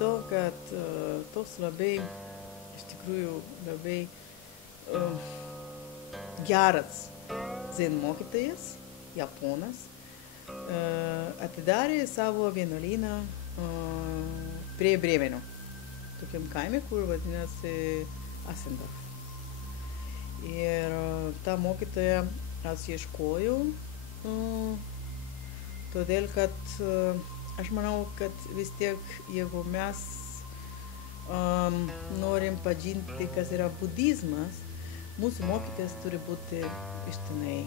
to, kad toks labai, iš tikrųjų, labai geras zen mokytojas, japonas, atidarė savo vienuolyną prie Brėmenio, tokiam kaime, kur vadinasi Asendorf. Ir tą mokytoją aš ieškojau, todėl kad aš manau, kad vis tiek, jeigu mes norim pažinti, kas yra budizmas, mūsų mokytojas turi būti iš tenai.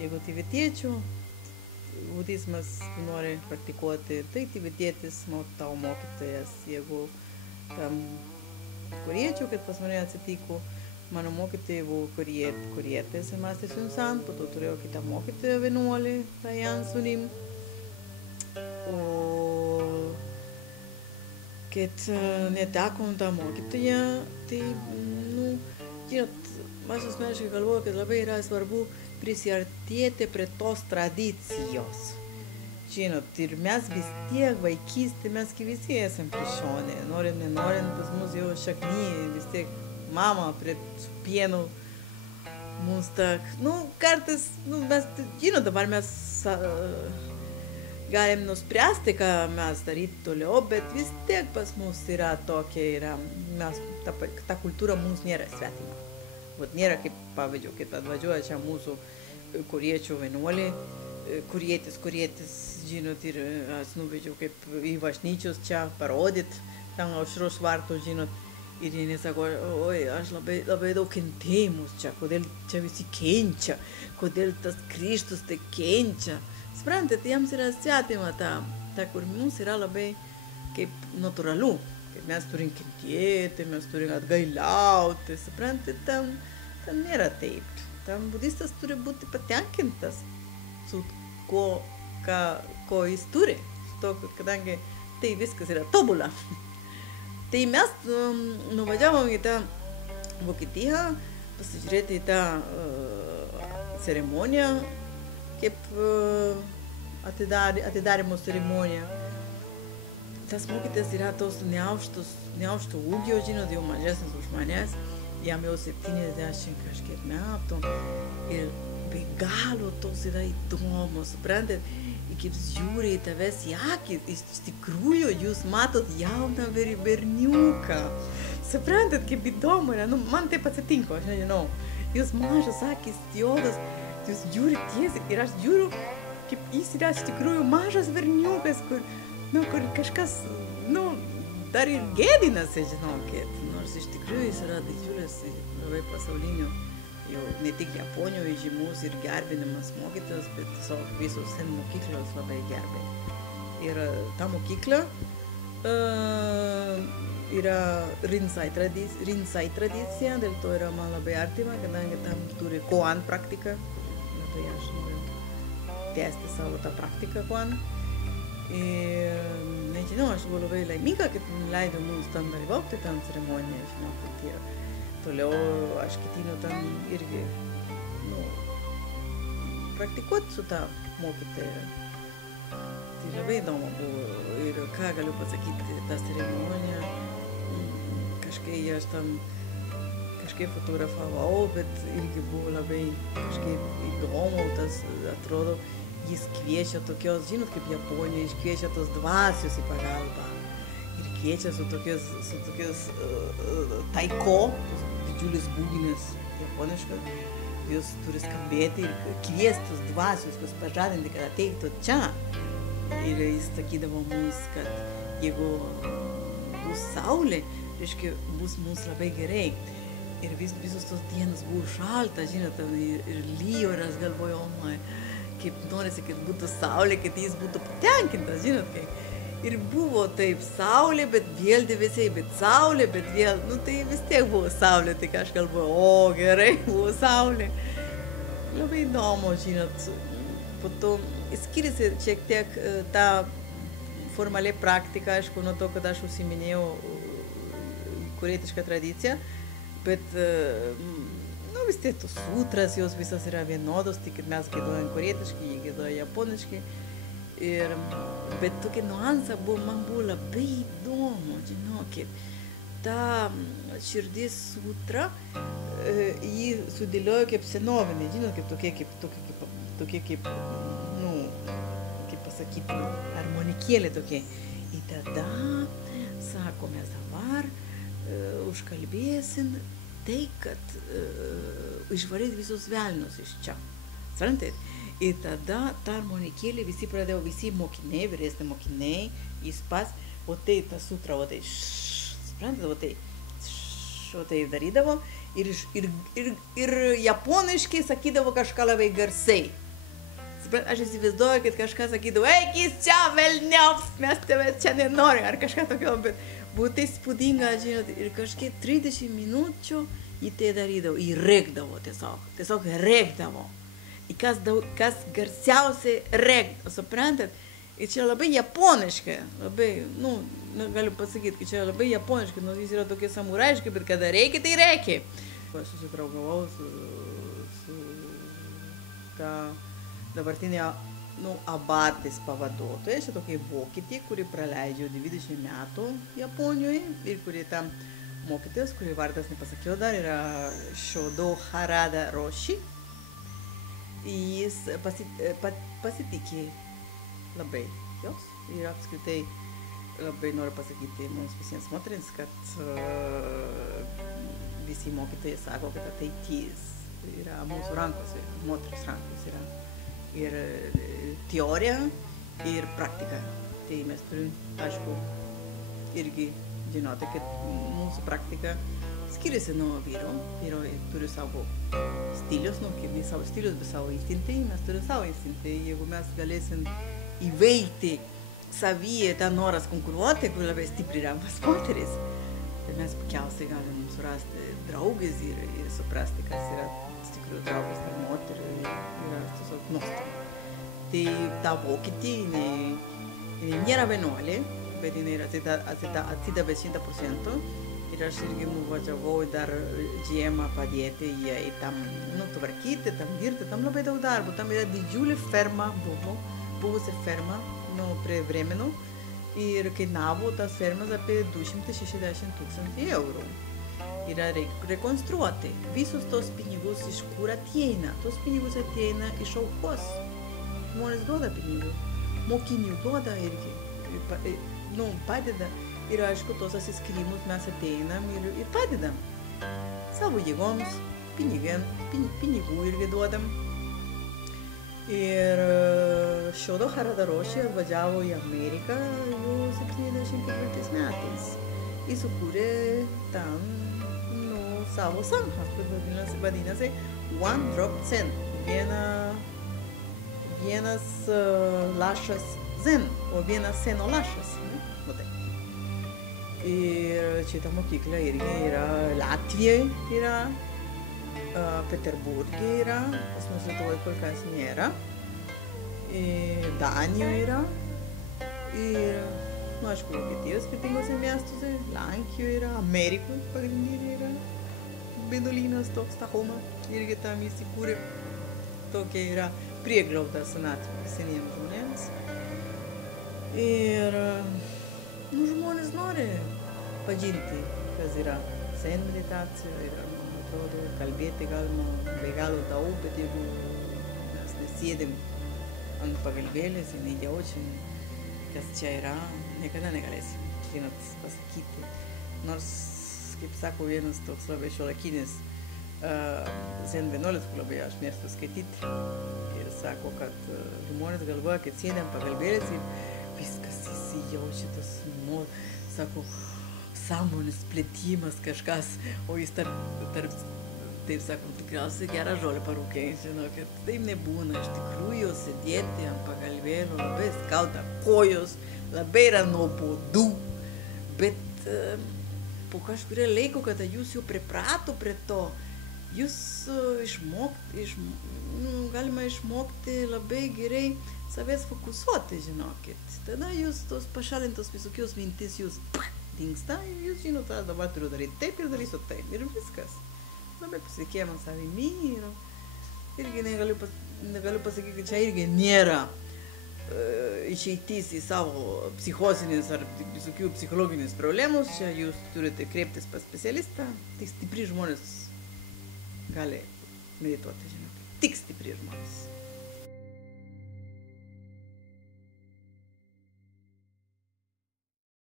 Jeigu tibetiečių budizmas nori praktikuoti, tai tibetietis tavo mokytojas. Jeigu tam koriečių, kad pas mane atsitiko, mano mokytojai buvo korietės ir Master Sun San, po to turėjau kitą mokytoją vienuolį, Rajan Sunim. O kad netekom tą mokytoją, tai, žinot, aš asmeniškai galvoju, kad labai yra svarbu prisiartėti prie tos tradicijos. Žinot, ir mes vis tiek vaikystė, mes visi esam krikščionė, norint, nenorint, pas mus jau šakny, vis tiek mama prie pienu, mums kartais, mes, žinot, dabar mes galim nuspręsti, ką mes daryti toliau, bet vis tiek pas mus yra tokia, ta kultūra mums nėra svetima. Vat nėra kaip, pavyzdžiui, kaip atvažiuoja čia mūsų koriečių vienuoliai, korietis, žinot, ir aš nuvedžiau kaip į bažnyčios čia parodyt, ten aušros vartų, žinot, ir jie sako, oi, aš labai daug kentėjimus čia, kodėl čia visi kenčia, kodėl tas Kristus tai kenčia. Suprantat, jiems yra svetima ta, kur mums yra labai kaip natūralu. Mes turim kentėti, mes turim atgailiauti, suprantat, tam nėra taip. Tam budistas turi būti patenkintas su ko jis turi, kadangi tai viskas yra tobula. Tai mes nuvažiavom į tą Vokietiją, pasižiūrėti į tą ceremoniją, kaip atidarimo ceremoniją. Tas mokytas yra tos neaukšto ūgio, žinot, jau mažesnis už manęs, jam jau 70 kažkiek metų ir be galo tos yra įdomus, suprantat, kaip žiūri į tavęs į akį, iš tikrųjų jūs matot jauną berniuką, suprantat, kaip įdomu yra, man taip atsitinko, aš nežinau, jūs mažas akis, juodas, jūs žiūri tiesiai ir aš žiūriu, kaip jis yra iš tikrųjų mažas berniukas, kur kažkas, dar ir gėdinasi, žinokit, nors iš tikrųjų jis yra didžiulis, labai pasaulinių, jau ne tik Japonijoje žymus ir gerbinamas mokytojas, bet visos sen mokyklos labai gerbė. Ir ta mokykla yra Rinzai tradicija, dėl to yra man labai artima, kadangi tam turi koan praktiką, tai aš noriu tęsti savo tą praktiką koan. Ir nežinau, aš buvau labai laiminga, kad leido mums tam dalyvauti tam ceremoniją, žinokit, ir toliau aš ketinu tam irgi, praktikuoti su tą mokytoją. Tai labai įdomu buvo ir ką galiu pasakyti, tą ceremoniją, aš tam kažkaip fotografavau, bet irgi buvo labai kažkaip įdomu, tas atrodo, jis kviečia tokios, žinot, kaip Japonija, jis kviečia tos dvasios į pagalbą. Ir kviečia su tokios taiko, didžiulis būginis japoniškas, jūs turi skambėti ir kviestos dvasios, kas pažadinti, kad ateiktų čia. Ir jis sakydavo mums, kad jeigu bus saulė, reiškia, bus mums labai gerai. Ir visos tos dienos buvo šalta, žinot, ir lyjo, ir aš galvoju, kaip norisi, kad būtų saulė, kad jis būtų patenkintas, žinot, kaip. Ir buvo taip saulė, bet vėl debesiai, bet saulė, bet vėl, tai vis tiek buvo saulė, tai aš galvoju, gerai, buvo saulė. Labai įdomu, žinot, po to skiriasi šiek tiek ta formaliai praktika, aišku, nuo to, kad aš užsiminėjau korietišką tradiciją, bet vis tiek tos sutras, jos visas yra vienodos, tik kad mes giedojam korietiškai, jie giedoja japoniškai. Bet tokia niuansa man buvo labai įdomu, žinokit. Ta širdis sutra, jį sudėliojo kaip senovinė, žinot, tokie kaip, nu, kaip pasakyti, harmonikėlė tokie. Ir tada, sako, mes dabar užkalbėsim tai, kad išvaryt visus velnius iš čia. Suprantat? Ir tada ta harmonikėlė visi pradėjo, visi mokiniai, vyresni mokiniai, jis pas, o tai ta sutra, o tai suprantat, o tai darydavo ir japoniškai sakydavo kažką labai garsiai. Aš įsivaizduoju, kad kažkas sakydavo, eik iš čia, velniaus, mes tavęs čia nenorim, ar kažką tokio, bet buvo tai spūdinga, žinot, ir kažkiek 30 minučių jį tai darydavo, jį rėkdavo tiesiog rėkdavo. Ir kas garsiausiai rėkdavo, suprantat? Ir čia labai japoniška, labai, nu, galiu pasakyti, kad čia labai japoniška, nors jis yra tokie samuraiški, bet kada reikia, tai reikia. Aš susidraugavau su ta dabartinė, nu, abatės pavaduotoja, čia tokia vokietė, kuri praleidžia 20 metų Japonijoje ir kuri tam mokytojas, kuri vardas nepasakiau dar, yra Shodo Harada Roshi. Jis pasitikė labai jos ir apskritai labai noriu pasakyti mums visiems moterims, kad visi mokytojai sako, kad ateitis yra mūsų rankose, moteris rankose yra ir teorija ir praktika. Tai mes turim, aišku, irgi žinoti, kad mūsų praktika skiriasi nuo vyro. Vyrai turi savo stilius, nu, kaip savo stilius, bet savo instinktai, mes turim savo instinktai. Jeigu mes galėsim įveikti savyje tą noras konkuruoti, kur labai stipriai yra pas moteris, tai mes puikiausiai galim surasti draugės ir suprasti, kas yra stiprių draugės tarp moterų, yra tiesiog nuostabu. Tai ta vokietė, jinai nėra vienuolė, bet jinai atsidavė 100%. Ir aš irgi nuvažiavau dar žiemą padėti jai tam, nu, tvarkyti, tam dirbti, tam labai daug darbo. Tam yra didžiulė ferma, buvusi ferma, nu, prie Brėmeno. Ir kainavo tas fermas apie 260,000 eurų. Yra rekonstruoti. Visus tos pinigus iš kur ateina. Tos pinigus ateina iš aukos. Žmonės duoda pinigų. Mokinių duoda irgi. Nu, padeda. Ir aišku, tos atsiskyrimus mes ateinam ir padedam. Savo jėgoms, pinigų irgi duodam. Ir Shodo Harada Roshi atvažiavo į Ameriką jau 74 metais. Jis sukūrė tam, nu, savo sanhą, vadinasi One Drop Zen. Vienas lašas zen, o vienas seno lašas. Ir šita mokykla irgi yra Latvijoje, yra Peterburge yra, pas mus Lietuvoje kol kas nėra, Danijoje yra, ir, nu, aišku, Vokietijos skirtingose miestuose, Lenkijoje yra, Amerikoje pagrindinė yra, vienuolynas toks Tahoma, irgi tam įsikūrė, tokia yra prieglauda senatvė seniems žmonėms. Ir, nu, žmonės nori pažinti, kas yra zen meditacija, ir, man atrodo, kalbėti galima be galo daug, bet jeigu mes nesėdim ant pagalvėlės ir nejaučiam, kas čia yra, niekada negalėsim, žinot, pasakyti. Nors, kaip sako, vienas toks labai šiuolaikinis zen vienuolis, kur labai aš mėgstu skaityti, ir sako, kad žmonės galvoja, kad sėdė ant pagalvėlės ir viskas įsijaučia, tas, sako, sąmonės plėtimas kažkas, o jis tarp taip sakom, tikriausiai gerą žolę parūkė, žinokit, taip nebūna, iš tikrųjų sėdėti ant pagalvėlių, labai skauda kojos, labai yra nuobodu, bet po kažkurio laiko, kada jūs jau priprato prie to, jūs galima išmokti labai gerai savęs fokusuoti, žinokit. Tada jūs tos pašalintos visokios mintis jūs dingsta ir jūs žinot, aš dabar turiu daryti taip ir darysiu taip ir viskas. Labai pasitikėjimą savimi ir irgi negaliu pasakyti, kad čia irgi nėra išeitis į savo psichozinius ar visokių psichologinius problemus, čia jūs turite kreiptis pas specialistą, tai stipri žmonės gali medituoti, žinokit, tik stipri žmonės.